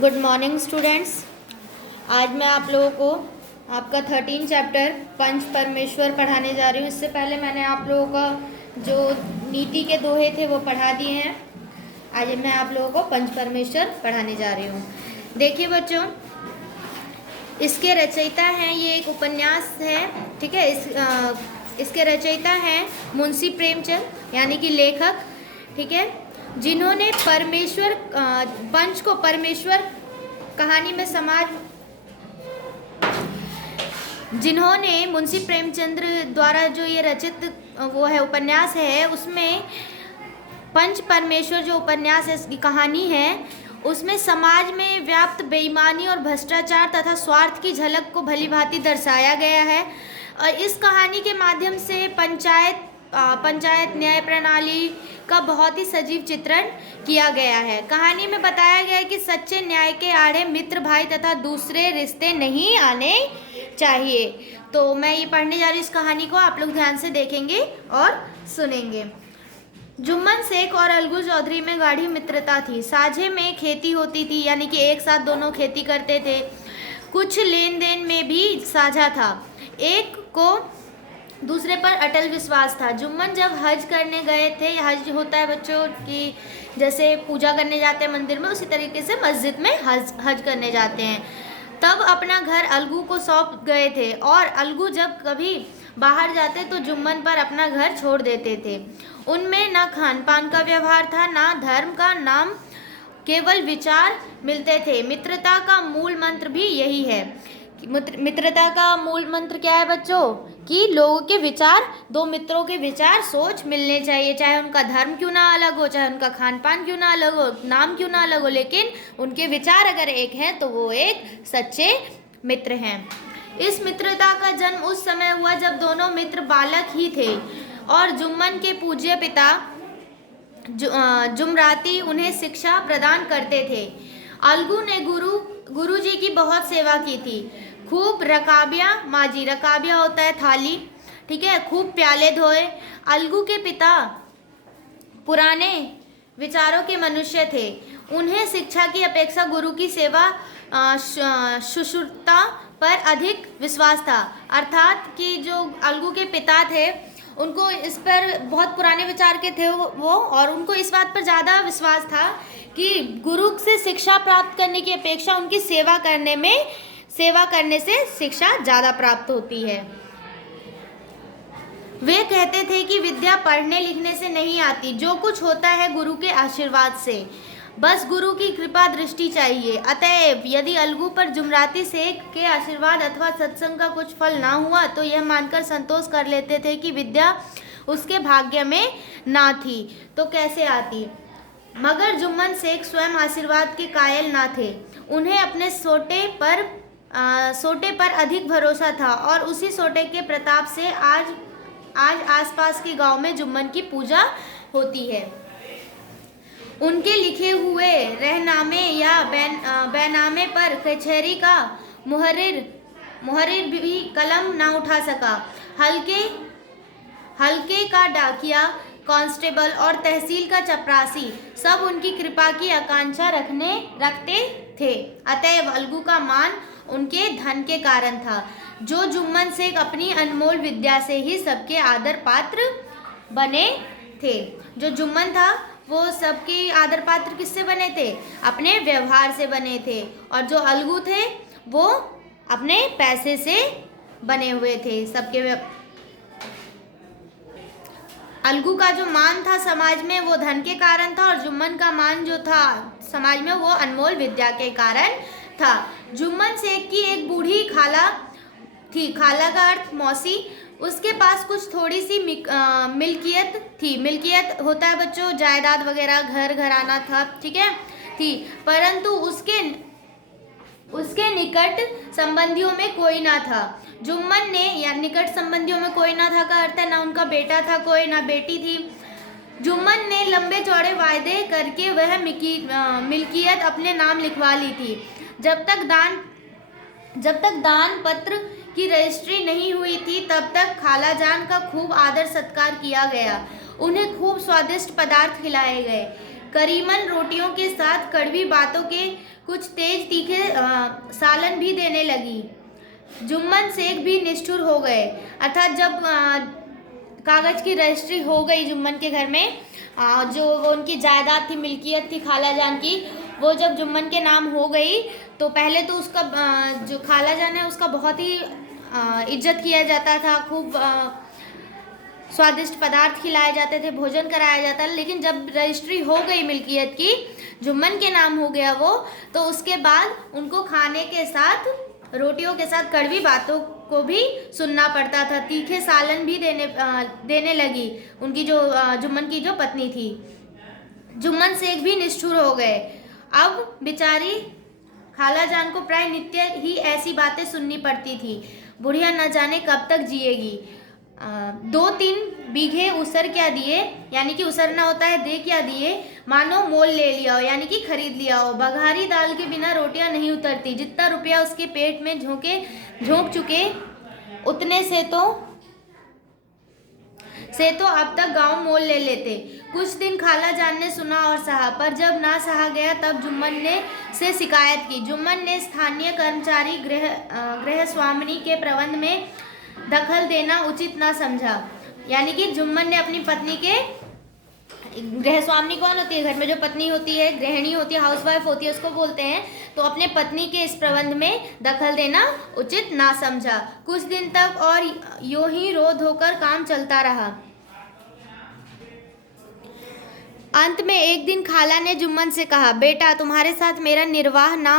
Good morning students. आज मैं आप लोगों को आपका 13 चैप्टर पंच परमेश्वर पढ़ाने जा रही हूँ। इससे पहले मैंने आप लोगों का जो नीति के दोहे थे वो पढ़ा दिए हैं। आज मैं आप लोगों को पंच परमेश्वर पढ़ाने जा रही हूँ। देखिए बच्चों, इसके रचयिता हैं, ये एक उपन्यास है, ठीक है। इसके रचयिता हैं मुंशी प्रेमचंद यानी कि लेखक, ठीक है, जिन्होंने परमेश्वर पंच को परमेश्वर कहानी में जिन्होंने मुंशी प्रेमचंद द्वारा जो ये रचित वो है उपन्यास है, उसमें पंच परमेश्वर जो उपन्यास है, इसकी कहानी है, उसमें समाज में व्याप्त बेईमानी और भ्रष्टाचार तथा स्वार्थ की झलक को भली भांति दर्शाया गया है। और इस कहानी के माध्यम से पंचायत न्याय प्रणाली का बहुत ही सजीव चित्रण किया गया है। कहानी में बताया गया है कि सच्चे न्याय के आड़े मित्र भाई तथा दूसरे रिश्ते नहीं आने चाहिए। तो मैं ये पढ़ने जा रही हूँ इस कहानी को, आप लोग ध्यान से देखेंगे और सुनेंगे। जुम्मन शेख और अलगू चौधरी में गाढ़ी मित्रता थी। साझे में खेती होती थी, यानी कि एक साथ दोनों खेती करते थे। कुछ लेन देन में भी साझा था। एक को दूसरे पर अटल विश्वास था। जुम्मन जब हज करने गए थे, हज होता है बच्चों की जैसे पूजा करने जाते हैं मंदिर में, उसी तरीके से मस्जिद में हज करने जाते हैं, तब अपना घर अलगू को सौंप गए थे। और अलगू जब कभी बाहर जाते तो जुम्मन पर अपना घर छोड़ देते थे। उनमें ना खान पान का व्यवहार था, ना धर्म का नाम, केवल विचार मिलते थे। मित्रता का मूल मंत्र भी यही है। मित्रता का मूल मंत्र क्या है बच्चों? कि लोगों के विचार, दो मित्रों के विचार सोच मिलने चाहिए, चाहे उनका धर्म क्यों ना अलग हो, चाहे उनका खान पान क्यों ना अलग हो, नाम क्यों ना अलग हो, लेकिन उनके विचार अगर एक हैं तो वो एक सच्चे मित्र हैं। इस मित्रता का जन्म उस समय हुआ जब दोनों मित्र बालक ही थे और जुम्मन के पूज्य पिता जुमराती उन्हें शिक्षा प्रदान करते थे। अलगू ने गुरु जी की बहुत सेवा की थी। खूब रकाबियाँ माजी, रकाबिया होता है थाली, ठीक है, खूब प्याले धोए। अलगू के पिता पुराने विचारों के मनुष्य थे। उन्हें शिक्षा की अपेक्षा गुरु की सेवा शुश्रूषा पर अधिक विश्वास था। अर्थात कि जो अलगू के पिता थे उनको इस पर बहुत पुराने विचार के थे वो, और उनको इस बात पर ज़्यादा विश्वास था कि गुरु से शिक्षा प्राप्त करने की अपेक्षा उनकी सेवा करने से शिक्षा ज़्यादा प्राप्त होती है। वे कहते थे कि विद्या पढ़ने लिखने से नहीं आती, जो कुछ होता है गुरु के आशीर्वाद से, बस गुरु की कृपा दृष्टि चाहिए। अतएव यदि अलगू पर जुमराती शेख के आशीर्वाद अथवा सत्संग का कुछ फल ना हुआ तो यह मानकर संतोष कर लेते थे कि विद्या उसके भाग्य में ना थी तो कैसे आती। मगर जुम्मन शेख स्वयं आशीर्वाद के कायल ना थे। उन्हें अपने सोटे पर अधिक भरोसा था और उसी सोटे के प्रताप से आज आसपास के गांव में जुम्मन की पूजा होती है। उनके लिखे हुए रहनामे या बैनामे पर कचहरी का मुहर्रिर भी कलम ना उठा सका। हल्के का डाकिया, कांस्टेबल और तहसील का चपरासी सब उनकी कृपा की आकांक्षा रखते थे। अतएव अलगू का मान उनके धन के कारण था, जो जुम्मन शेख अपनी अनमोल विद्या से ही सबके आदर पात्र बने थे। जो जुम्मन था वो सबके आदर पात्र किससे बने थे? अपने व्यवहार से बने थे। और जो अलगू थे वो अपने पैसे से बने हुए थे। अलगू का जो मान था समाज में वो धन के कारण था, और जुम्मन का मान जो था समाज में वो अनमोल विद्या के कारण था। जुम्मन शेख की एक बूढ़ी खाला थी, खाला का अर्थ मौसी। उसके पास कुछ थोड़ी सी मिल्कियत थी। मिल्कियत होता है बच्चों जायदाद वगैरह, घर घराना था, ठीक है, थी, परंतु उसके निकट संबंधियों में कोई ना था। जुम्मन ने, या निकट संबंधियों में कोई ना था का अर्थ है ना उनका बेटा था कोई, ना बेटी थी। जुम्मन ने लंबे चौड़े वायदे करके वह मिल्कियत अपने नाम लिखवा ली थी। जब तक दान पत्र की रजिस्ट्री नहीं हुई थी तब तक खालाजान का खूब आदर सत्कार किया गया। उन्हें खूब स्वादिष्ट पदार्थ खिलाए गए। करीमन रोटियों के साथ कड़वी बातों के कुछ तेज तीखे सालन भी देने लगी। जुम्मन शेख भी निष्ठुर हो गए। अर्थात जब कागज़ की रजिस्ट्री हो गई जुम्मन के घर में, जो वो उनकी जायदाद थी, मिल्कियत थी खाला जान की, वो जब जुम्मन के नाम हो गई तो पहले तो उसका जो खाला जान है उसका बहुत ही इज्जत किया जाता था, खूब स्वादिष्ट पदार्थ खिलाए जाते थे, भोजन कराया जाता। लेकिन जब रजिस्ट्री हो गई मिल्कियत की, जुम्मन के नाम हो गया वो, तो उसके बाद उनको खाने के साथ, रोटियों के साथ कड़वी बातों को भी सुनना पड़ता था। तीखे सालन भी देने लगी उनकी जो जुम्मन की जो पत्नी थी। जुम्मन शेख भी निष्ठुर हो गए। अब बेचारी खाला जान को प्राय नित्य ही ऐसी बातें सुननी पड़ती थी। बुढ़िया न जाने कब तक जिएगी। 2-3 बीघे उसर क्या दिए, यानी कि उसरना होता है दे क्या दिए, मानो मोल ले लिया हो, यानी कि खरीद लिया हो। बघारी दाल के बिना रोटियां नहीं उतरती। जितना रुपया उसके पेट में झोंक चुके, उतने से तो अब तक गांव मोल ले लेते। कुछ दिन खाला जान ने सुना और सहा, पर जब ना सहा गया तब जुम्मन ने से शिकायत की। जुम्मन ने स्थानीय कर्मचारी गृह स्वामिनी के प्रबंध में दखल देना उचित ना समझा। यानी कि जुम्मन ने अपनी पत्नी के, गृह स्वामिनी कौन होती है, घर में जो पत्नी होती है, गृहिणी होती है, हाउसवाइफ होती है, उसको बोलते हैं। तो अपने पत्नी के इस प्रबंध में दखल देना उचित ना समझा। कुछ दिन तक और यूं ही रोध होकर काम चलता रहा। अंत में एक दिन खाला ने जुम्मन से कहा, बेटा तुम्हारे साथ मेरा निर्वाह ना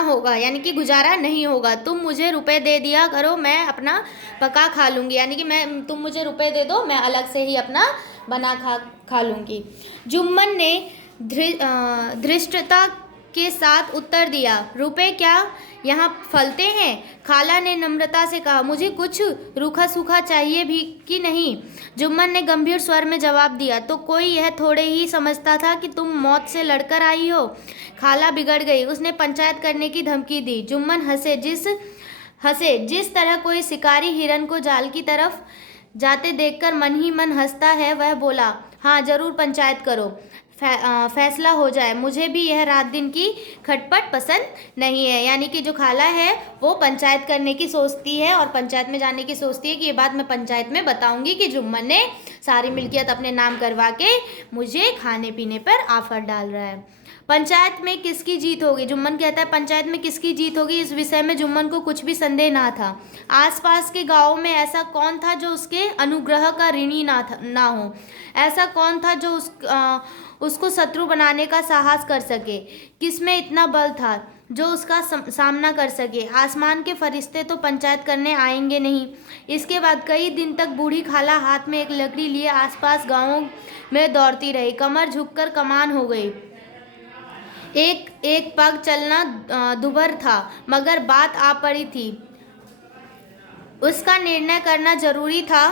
होगा, यानी कि गुजारा नहीं होगा। तुम मुझे रुपए दे दिया करो, मैं अपना पका खा लूँगी, यानी कि तुम मुझे रुपए दे दो, मैं अलग से ही अपना बना खा लूँगी। जुम्मन ने धृष्टता के साथ उत्तर दिया, रुपए क्या यहाँ फलते हैं? खाला ने नम्रता से कहा, मुझे कुछ रूखा सूखा चाहिए भी कि नहीं? जुम्मन ने गंभीर स्वर में जवाब दिया, तो कोई यह थोड़े ही समझता था कि तुम मौत से लड़कर आई हो। खाला बिगड़ गई, उसने पंचायत करने की धमकी दी। जुम्मन हंसे, जिस तरह कोई शिकारी हिरन को जाल की तरफ जाते देखकर मन ही मन हंसता है, वह बोला, हाँ जरूर पंचायत करो, फैसला हो जाए। मुझे भी यह रात दिन की खटपट पसंद नहीं है। यानी कि जो खाला है वो पंचायत करने की सोचती है और पंचायत में जाने की सोचती है कि ये बात मैं पंचायत में बताऊंगी कि जुम्मन ने सारी मिल्कियत अपने नाम करवा के मुझे खाने पीने पर आफत डाल रहा है। पंचायत में किसकी जीत होगी? जुम्मन कहता है पंचायत में किसकी जीत होगी, इस विषय में जुम्मन को कुछ भी संदेह ना था। आसपास के गाँव में ऐसा कौन था जो उसके अनुग्रह का ऋणी ना हो? ऐसा कौन था जो उसको शत्रु बनाने का साहस कर सके? किसमें इतना बल था जो उसका सामना कर सके? आसमान के फरिश्ते तो पंचायत करने आएंगे नहीं। इसके बाद कई दिन तक बूढ़ी खाला हाथ में एक लकड़ी लिए आसपास गांवों में दौड़ती रही। कमर झुककर कमान हो गई। एक पग चलना दुभर था, मगर बात आ पड़ी थी। उसका निर्णय करना जरूरी था।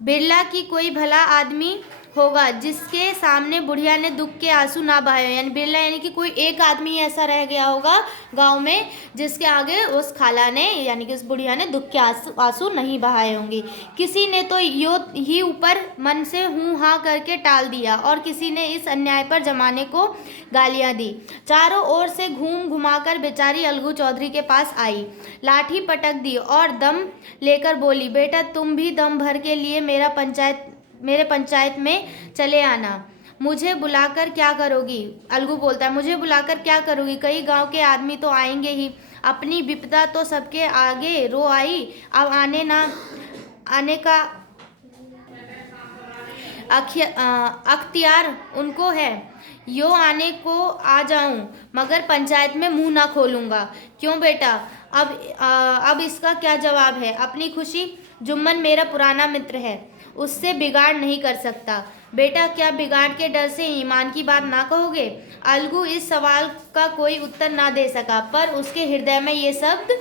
बिरला की कोई भला आदमी होगा जिसके सामने बुढ़िया ने दुख के आंसू ना बहाए। यानी बिरला, यानी कि कोई एक आदमी ऐसा रह गया होगा गांव में जिसके आगे उस खाला ने, यानी कि उस बुढ़िया ने दुख के आंसू नहीं बहाए होंगे। किसी ने तो यो ही ऊपर मन से हूँ हाँ करके टाल दिया और किसी ने इस अन्याय पर जमाने को गालियां दी। चारों ओर से घुमाकर बेचारी अलगू चौधरी के पास आई, लाठी पटक दी और दम लेकर बोली, बेटा तुम भी दम भर के लिए मेरे पंचायत में चले आना। मुझे बुलाकर क्या करोगी? अलगू बोलता है, मुझे बुलाकर क्या करोगी? कई गांव के आदमी तो आएंगे ही। अपनी विपदा तो सबके आगे रो आई, अब आने का अख्तियार उनको है। यो आने को आ जाऊं, मगर पंचायत में मुंह ना खोलूंगा। क्यों बेटा, अब इसका क्या जवाब है? अपनी खुशी? जुम्मन मेरा पुराना मित्र है, उससे बिगाड़ नहीं कर सकता। बेटा क्या बिगाड़ के डर से ईमान की बात ना कहोगे? अलगू इस सवाल का कोई उत्तर ना दे सका, पर उसके हृदय में ये शब्द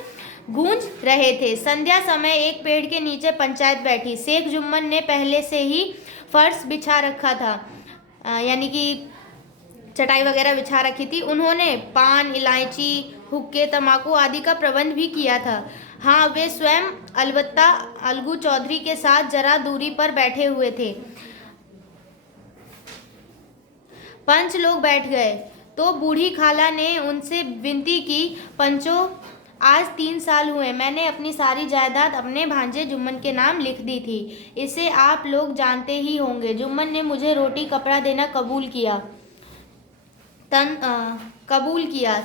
गूंज रहे थे। संध्या समय एक पेड़ के नीचे पंचायत बैठी। शेख जुम्मन ने पहले से ही फर्श बिछा रखा था, यानी कि चटाई वगैरह बिछा रखी थी। उन्होंने पान, इलायची, हुक्के, तंबाकू आदि का प्रबंध भी किया था। हाँ, वे स्वयं अलबत्ता अलगू चौधरी के साथ जरा दूरी पर बैठे हुए थे। पंच लोग बैठ गए तो बूढ़ी खाला ने उनसे विनती की, पंचों, आज 3 साल हुए मैंने अपनी सारी जायदाद अपने भांजे जुम्मन के नाम लिख दी थी। इसे आप लोग जानते ही होंगे। जुम्मन ने मुझे रोटी कपड़ा देना कबूल किया।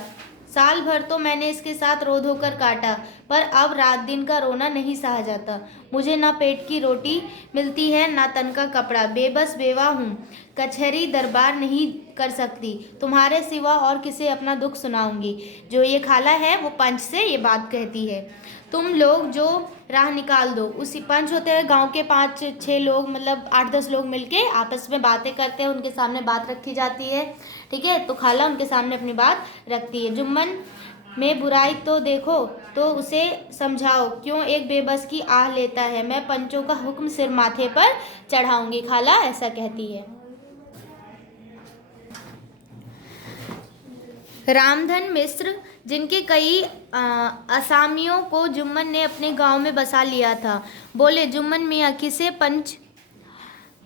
साल भर तो मैंने इसके साथ रो धोकर काटा, पर अब रात दिन का रोना नहीं सहा जाता। मुझे ना पेट की रोटी मिलती है, ना तन का कपड़ा। बेबस बेवा हूँ, कचहरी दरबार नहीं कर सकती। तुम्हारे सिवा और किसे अपना दुख सुनाऊंगी। जो ये खाला है वो पंच से ये बात कहती है। तुम लोग जो राह निकाल दो। उसी पंच होते हैं गांव के 5-6 लोग, मतलब 8-10 लोग मिलके आपस में बातें करते हैं, उनके सामने बात रखी जाती है। ठीक है, तो खाला उनके सामने अपनी बात रखती है। जुम्मन में बुराई तो देखो, तो उसे समझाओ क्यों एक बेबस की आह लेता है। मैं पंचों का हुक्म सिर माथे पर चढ़ाऊंगी, खाला ऐसा कहती है। रामधन मिश्र, जिनके कई असामियों को जुम्मन ने अपने गांव में बसा लिया था, बोले, जुम्मन मियाँ किसे पंच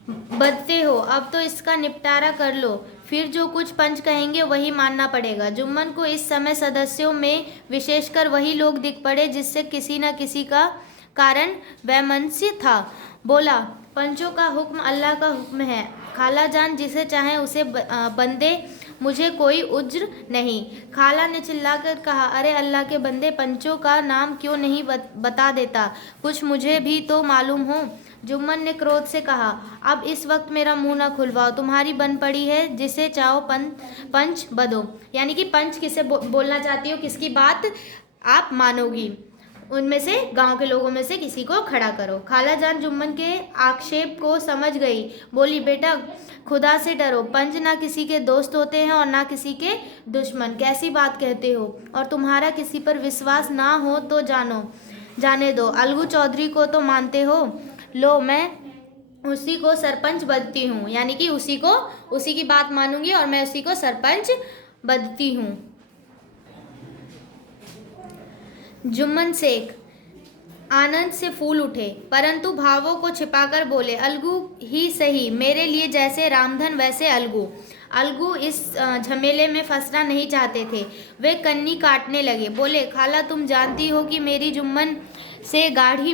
बदते हो, अब तो इसका निपटारा कर लो, फिर जो कुछ पंच कहेंगे वही मानना पड़ेगा। जुम्मन को इस समय सदस्यों में विशेषकर वही लोग दिख पड़े जिससे किसी न किसी का कारण वैमनस्य था। बोला, पंचों का हुक्म अल्लाह का हुक्म है, खाला जान जिसे चाहे उसे बंदे, मुझे कोई उज्र नहीं। खाला ने चिल्लाकर कहा, अरे अल्लाह के बंदे, पंचों का नाम क्यों नहीं बता देता, कुछ मुझे भी तो मालूम हो। जुम्मन ने क्रोध से कहा, अब इस वक्त मेरा मुंह न खुलवाओ, तुम्हारी बन पड़ी है, जिसे चाहो पंच बदो। यानी कि पंच किसे बोलना चाहती हो, किसकी बात आप मानोगी, उनमें से गांव के लोगों में से किसी को खड़ा करो। खाला जान जुम्मन के आक्षेप को समझ गई, बोली, बेटा खुदा से डरो, पंच ना किसी के दोस्त होते हैं और ना किसी के दुश्मन। कैसी बात कहते हो, और तुम्हारा किसी पर विश्वास ना हो तो जाने दो। अलगू चौधरी को तो मानते हो, लो मैं उसी को सरपंच बदती हूँ, यानी कि उसी की बात मानूंगी और मैं उसी को सरपंच बदती हूँ। जुम्मन शेख आनंद से फूल उठे, परंतु भावों को छिपाकर बोले, अलगू ही सही, मेरे लिए जैसे रामधन वैसे अलगू। अलगू इस झमेले में फंसना नहीं चाहते थे। वे कन्नी काटने लगे, बोले, खाला तुम जानती हो कि मेरी जुम्मन से गाढ़ी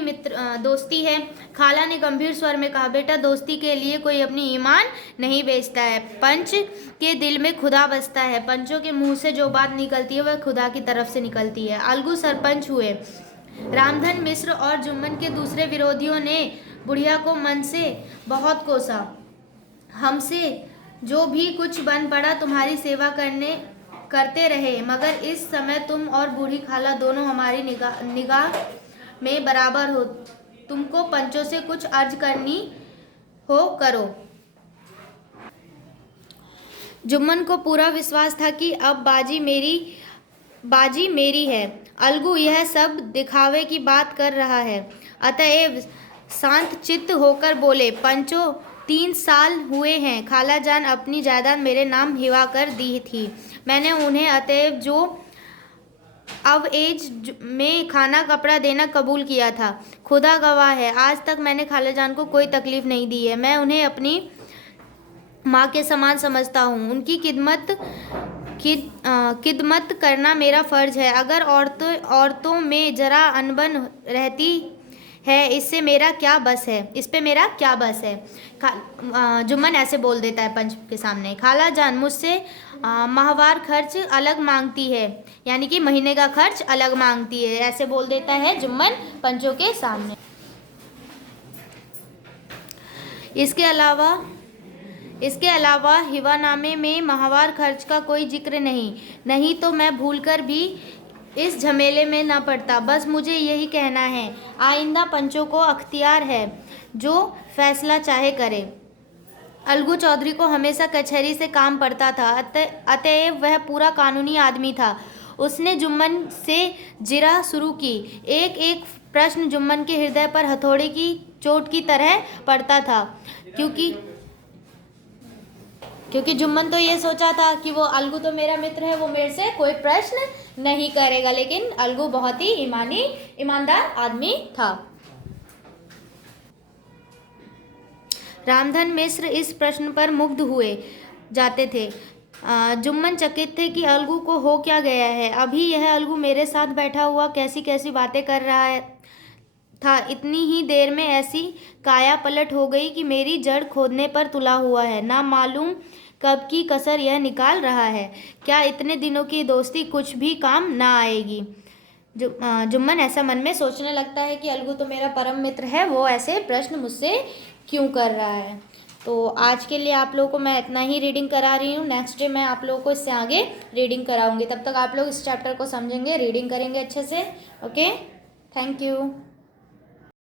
दोस्ती है। खाला ने गंभीर स्वर में कहा, बेटा दोस्ती के लिए कोई अपनी ईमान नहीं बेचता है, पंच के दिल में खुदा बसता है, पंचों के मुंह से जो बात निकलती है वह खुदा की तरफ से निकलती है। अलगू सरपंच हुए। रामधन मिश्र और जुम्मन के दूसरे विरोधियों ने बुढ़िया को मन से बहुत कोसा। हमसे जो भी कुछ बन पड़ा तुम्हारी सेवा करते रहे, मगर इस समय तुम और बूढ़ी खाला दोनों हमारी निगाह में बराबर हो। तुमको पंचों से कुछ अर्ज करनी हो करो। जुम्मन को पूरा विश्वास था कि अब बाजी मेरी है। अलगू यह सब दिखावे की बात कर रहा है, अतएव शांत चित्त होकर बोले, पंचों 3 साल हुए हैं, खाला जान अपनी जायदाद मेरे नाम हिवा कर दी थी। मैंने उन्हें अतएव जो अवएज में खाना कपड़ा देना कबूल किया था। खुदा गवाह है, आज तक मैंने खाला जान को कोई तकलीफ नहीं दी है। मैं उन्हें अपनी माँ के समान समझता हूँ। उनकी खिदमत करना मेरा फर्ज है। अगर औरतों में जरा अनबन रहती है, इस पे मेरा क्या बस है। जुम्मन ऐसे बोल देता है पंच के सामने, खाला जान मुझसे माहवार खर्च अलग मांगती है, यानी कि महीने का खर्च अलग मांगती है, ऐसे बोल देता है जुम्मन पंचों के सामने। इसके अलावा हिवानामे में माहवार खर्च का कोई जिक्र नहीं तो मैं भूलकर भी इस झमेले में न पड़ता। बस मुझे यही कहना है, आइंदा पंचों को अख्तियार है, जो फैसला चाहे करे। अलगू चौधरी को हमेशा कचहरी से काम पड़ता था, अतएव वह पूरा कानूनी आदमी था। उसने जुम्मन से जिरह शुरू की। एक एक प्रश्न जुम्मन के हृदय पर हथौड़े की चोट की तरह पड़ता था, क्योंकि जुम्मन तो ये सोचा था कि वो अलगू तो मेरा मित्र है, वो मेरे से कोई प्रश्न नहीं करेगा, लेकिन अलगू बहुत ही ईमानदार आदमी था। रामधन मिश्र इस प्रश्न पर मुग्ध हुए। जाते थे। जुम्मन चकित थे कि अलगू को हो क्या गया है। अभी यह अलगू मेरे साथ बैठा हुआ कैसी कैसी बातें कर रहा है था। इतनी ही देर में ऐसी काया पलट हो गई कि मेरी जड़ खोदने पर तुला हुआ है। ना मालूम कब की कसर यह निकाल रहा है। क्या इतने दिनों की दोस्ती कुछ भी काम ना आएगी। जुम्मन ऐसा मन में सोचने लगता है कि अलगू तो मेरा परम मित्र है, वो ऐसे प्रश्न मुझसे क्यों कर रहा है। तो आज के लिए आप लोगों को मैं इतना ही रीडिंग करा रही हूँ। नेक्स्ट डे मैं आप लोगों को इससे आगे रीडिंग कराऊंगी। तब तक आप लोग इस चैप्टर को समझेंगे, रीडिंग करेंगे अच्छे से। Okay, thank you.